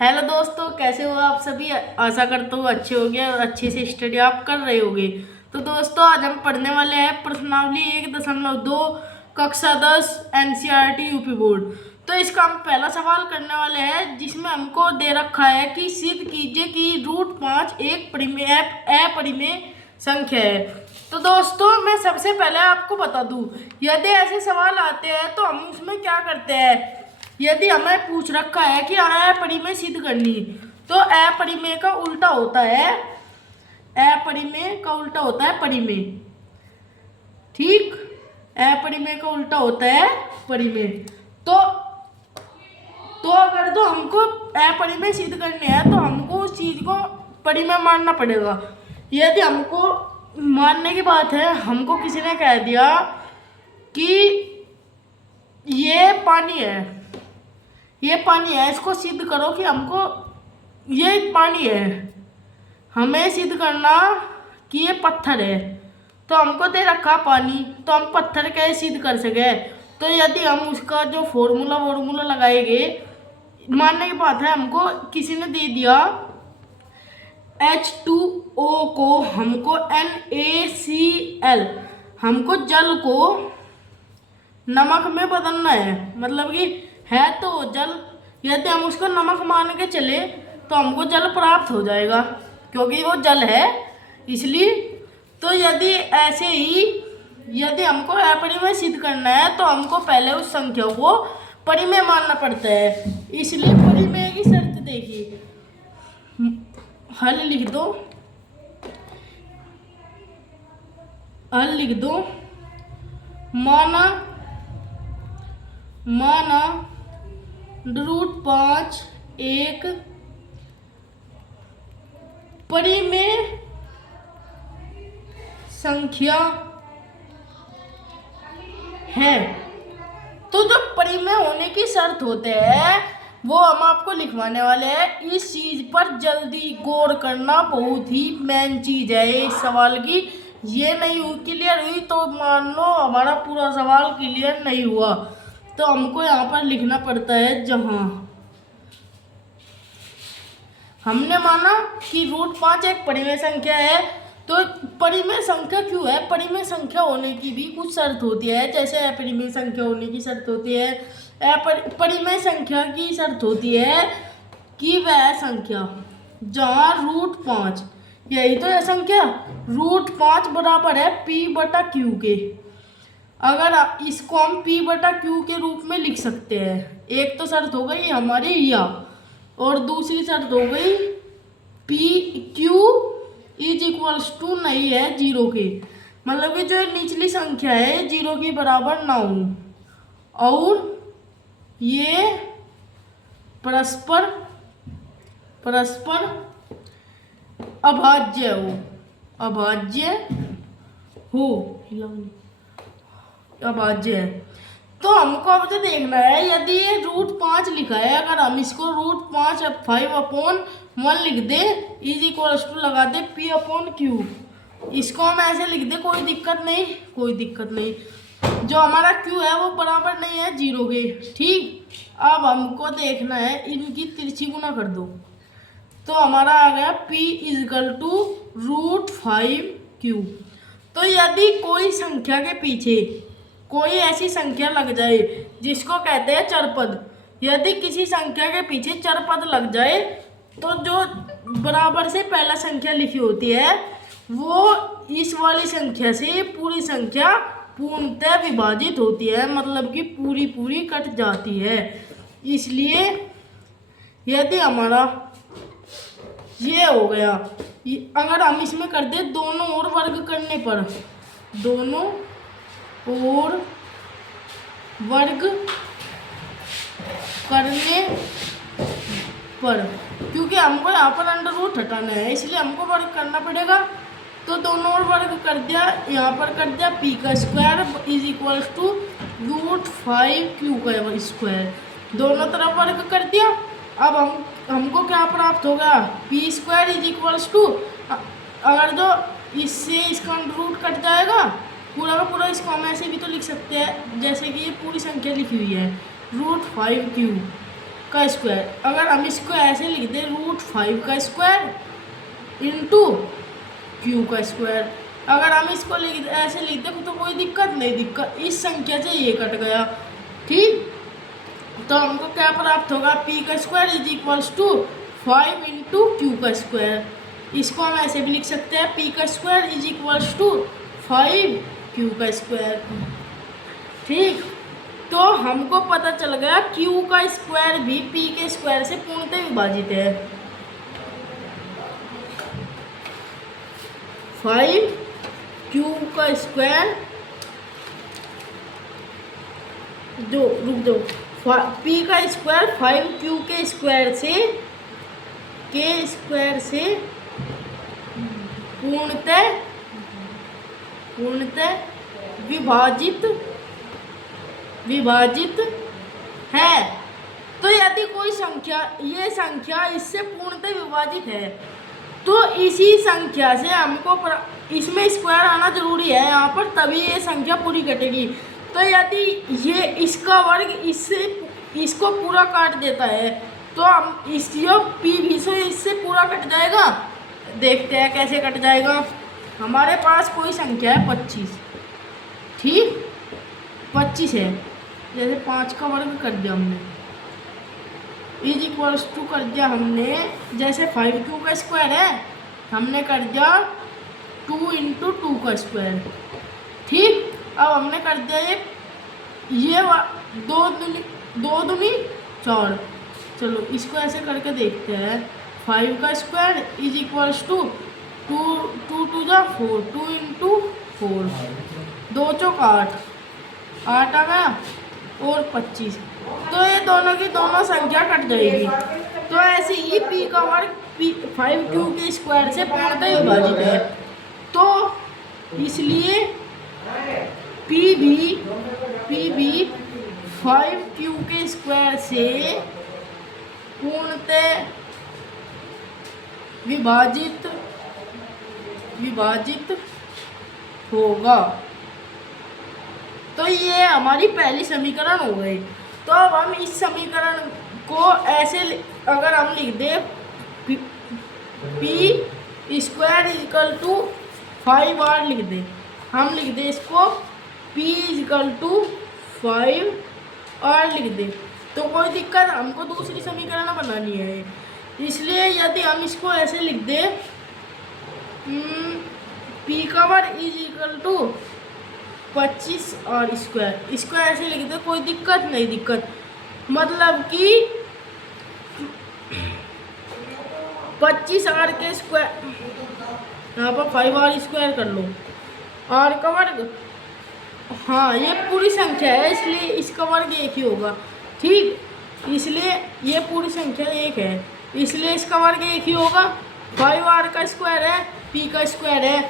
Hello दोस्तों, कैसे हो आप सभी। आशा करता हूँ अच्छे होंगे और अच्छे से स्टडी आप कर रहे होंगे। तो दोस्तों, आज हम पढ़ने वाले हैं प्रश्नावली 1.2 कक्षा 10 एनसीईआरटी यूपी बोर्ड। तो इसका हम पहला सवाल करने वाले हैं, जिसमें हमको दे रखा है कि सिद्ध कीजिए कि √5 एक अपरिमेय संख्या है। तो दोस्तों, मैं सबसे पहले आपको बता दूं, यदि ऐसे सवाल आते हैं तो हम उसमें क्या करते हैं। यदि हमें पूछ रखा है कि अपरिमेय सिद्ध करनी, तो अपरिमेय का उल्टा होता है परिमेय। ठीक, अपरिमेय का उल्टा होता है परिमेय। तो अगर तो हमको अपरिमेय सिद्ध करने हैं तो हमको उस चीज को परिमेय मानना पड़ेगा। यदि हमको मानने की बात है, हमको किसी ने कह दिया कि ये पानी है, इसको सिद्ध करो कि हमको ये पानी है। हमें सिद्ध करना कि ये पत्थर है, तो हमको दे रखा पानी, तो हम पत्थर कैसे सिद्ध कर सके। तो यदि हम उसका जो फॉर्मूला लगाएंगे, मानने की बात है हमको किसी ने दे दिया H2O को हमको NaCl, हमको जल को नमक में बदलना है, मतलब कि है तो जल। यदि हम उसको नमक मान के चले तो हमको जल प्राप्त हो जाएगा, क्योंकि वो जल है इसलिए। तो यदि ऐसे ही यदि हमको अपरिमेय सिद्ध करना है तो हमको पहले उस संख्या को परिमेय मानना पड़ता है। इसलिए परिमेय की शर्त देखिए, हल लिख दो। माना √5 एक परिमेय संख्या है। तो जो परिमेय होने की शर्त होते हैं वो हम आपको लिखवाने वाले हैं। इस चीज पर जल्दी गौर करना बहुत ही मेन चीज है इस सवाल की। ये नहीं क्लियर हुई तो मान लो हमारा पूरा सवाल क्लियर नहीं हुआ। तो हमको यहाँ पर लिखना पड़ता है, जहां हमने माना कि √5 एक परिमेय संख्या है। तो परिमेय संख्या क्यों है? परिमेय संख्या होने की भी कुछ शर्त होती है, जैसे अपरिमेय संख्या होने की शर्त होती है। परिमेय संख्या की शर्त होती है कि वह संख्या जहाँ √5, यही तो है संख्या, √5 बराबर है P/Q के। अगर इसको हम P/Q के रूप में लिख सकते हैं। एक तो शर्त हो गई हमारी या, और दूसरी शर्त हो गई PQ = नहीं है 0 के, मतलब कि जो निचली संख्या है 0 के बराबर ना हो और ये परस्पर अभाज्य है। तो हमको अब तो देखना है, यदि ये √5 लिखा है, अगर हम इसको √5/5/1 लिख दे = लगा दे P/Q, इसको हम ऐसे लिख दे, कोई दिक्कत नहीं। जो हमारा Q है वो बराबर नहीं है 0 के। ठीक, अब हमको देखना है, इनकी तिरछी गुना कर दो तो हमारा आ गया P = √5Q। तो यदि कोई संख्या के पीछे कोई ऐसी संख्या लग जाए जिसको कहते हैं चरपद, यदि किसी संख्या के पीछे चरपद लग जाए तो जो बराबर से पहला संख्या लिखी होती है वो इस वाली संख्या से पूरी संख्या पूर्णतः विभाजित होती है, मतलब कि पूरी कट जाती है। इसलिए यदि हमारा ये हो गया, अगर हम इसमें कर दे दोनों ओर वर्ग करने पर, क्योंकि हमको यहाँ पर √ हटाना है इसलिए हमको वर्ग करना पड़ेगा। तो दोनों ओर वर्ग कर दिया, यहाँ पर कर दिया P² = √5Q², दोनों तरफ वर्ग कर दिया। अब हमको क्या प्राप्त होगा? P² = अगर जो इससे इसका √ कट जाएगा पूरा का पूरा, इसको हम ऐसे भी तो लिख सकते हैं जैसे कि ये पूरी संख्या लिखी हुई है √5Q। का स्क्वायर। अगर हम इसको ऐसे लिख दें √5 का स्क्वायर इंटू क्यू का स्क्वायर। अगर हम इसको ऐसे लिख दें तो कोई दिक्कत नहीं, दिक्कत इस संख्या से ये कट गया। ठीक, तो हमको क्या प्राप्त होगा, पी का square is equals to 5 into q का स्क्वायर। इसको हम ऐसे भी लिख सकते हैं, पी का square is equals to 5 q का स्क्वायर। ठीक, तो हमको पता चल गया क्यू का स्क्वायर भी पी के स्क्वायर से पूर्णतः विभाजित है। 5 क्यू का स्क्वायर जो रुक दो, पी का स्क्वायर 5 क्यू के स्क्वायर से पूर्णतः विभाजित है। तो यदि कोई संख्या, ये संख्या इससे पूर्णतः विभाजित है, तो इसी संख्या से हमको इसमें स्क्वायर आना जरूरी है यहाँ पर, तभी ये संख्या पूरी कटेगी। तो यदि ये इसका वर्ग इसको पूरा काट देता है, तो हम इस पी भी से इससे पूरा कट जाएगा। देखते हैं कैसे कट जाएगा। हमारे पास कोई संख्या है 25, ठीक, 25 है, जैसे 5 का वर्ग कर दिया हमने, इज इक्वल्स टू कर दिया हमने, जैसे 5 क्यू का स्क्वायर है हमने कर दिया 2 इंटू 2 का स्क्वायर। ठीक, अब हमने कर दिया ये 2 दूनी 4। चलो इसको ऐसे करके देखते हैं। 5 का स्क्वायर इज इक्वल्स टू 2 जा 4, 2 इंटू 4, 2 चौक 8 आ गया और 25। तो ये दोनों की दोनों संख्या कट जाएगी। तो ऐसे ही पी का वर्ग 5 क्यू के स्क्वायर से पूर्णतः विभाजित है। तो इसलिए पी भी 5 क्यू के स्क्वायर से पूर्णतः विभाजित होगा। तो ये हमारी पहली समीकरण हो गई। तो अब हम इस समीकरण को ऐसे अगर हम लिख दें P square is equal to 5r लिख दें, हम लिख दें इसको p इजकल टू 5r लिख दें, तो कोई दिक्कत, हमको दूसरी समीकरण बनानी है। इसलिए यदि हम इसको ऐसे लिख दें p का वर्ग is equal to 25r square, इसको ऐसे लिख दे, कोई दिक्कत नहीं, दिक्कत मतलब कि 25r के स्क्वायर, यहाँ पर 5r स्क्वायर कर लो, r का वर्ग, हाँ ये पूरी संख्या है इसलिए इसका वर्ग 1 ही होगा। ठीक, इसलिए ये पूरी संख्या 1 है इसलिए इसका वर्ग 1 ही होगा। 5r का स्क्वायर है, p का स्क्वायर है,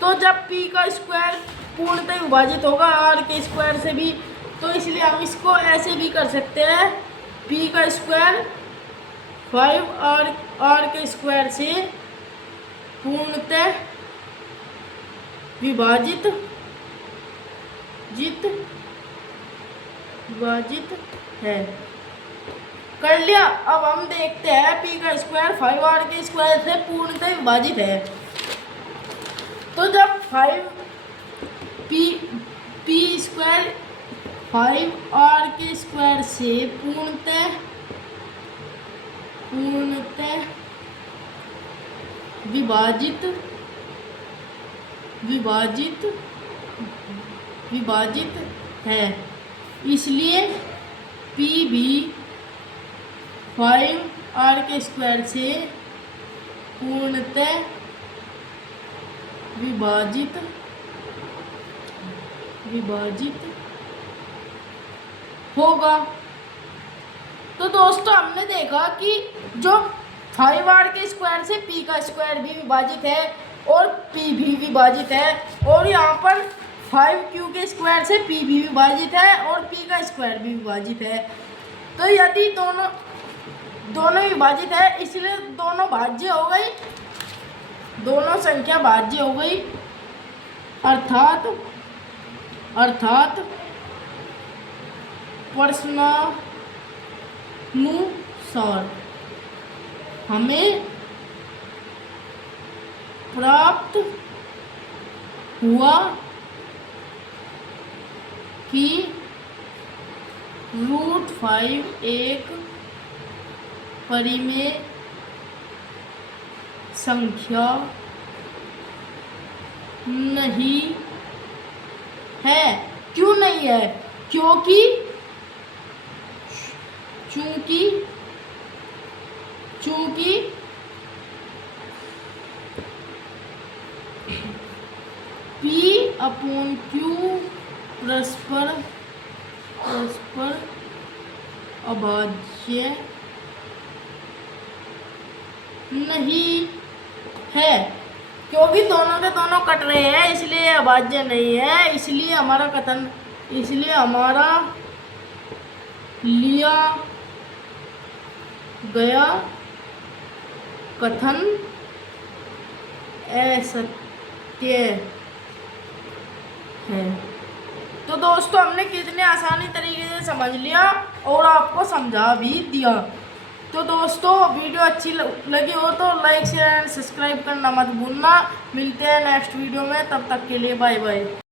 तो जब p का स्क्वायर पूर्णतः विभाजित होगा r के स्क्वायर से भी, तो इसलिए हम इसको ऐसे भी कर सकते हैं, p का स्क्वायर 5r के स्क्वायर से पूर्णतः विभाजित है। कर लिया। अब हम देखते हैं p का स्क्वायर 5r के स्क्वायर से पूर्णतः विभाजित है। तो जब p स्क्वायर 5r के स्क्वायर से पूर्णतः विभाजित है, इसलिए p भी 5r के स्क्वायर से पूर्णतः विभाजित होगा। तो दोस्तों हमने देखा कि जो 5r के स्क्वायर से p का स्क्वायर भी विभाजित है और p भी विभाजित है, और यहाँ पर 5q के स्क्वायर से p भी विभाजित है और p का स्क्वायर भी विभाजित है। तो यदि दोनों विभाजित है इसलिए दोनों भाज्य हो गई, दोनों संख्या भाज्य हो गई, अर्थात प्रश्नानुसार हमें प्राप्त हुआ कि √5 एक परिमेय संख्या नहीं है। क्यों नहीं है? क्योंकि चूंकि P/Q परस्पर अभाज्य नहीं है। क्योंकि दोनों के दोनों कट रहे हैं, इसलिए अभाज्य नहीं है। इसलिए हमारा लिया गया कथन असत्य है। तो दोस्तों, हमने कितने आसानी तरीके से समझ लिया और आपको समझा भी दिया। तो दोस्तों, वीडियो अच्छी लगी हो तो लाइक शेयर एंड सब्सक्राइब करना मत भूलना। मिलते हैं नेक्स्ट वीडियो में, तब तक के लिए बाय बाय।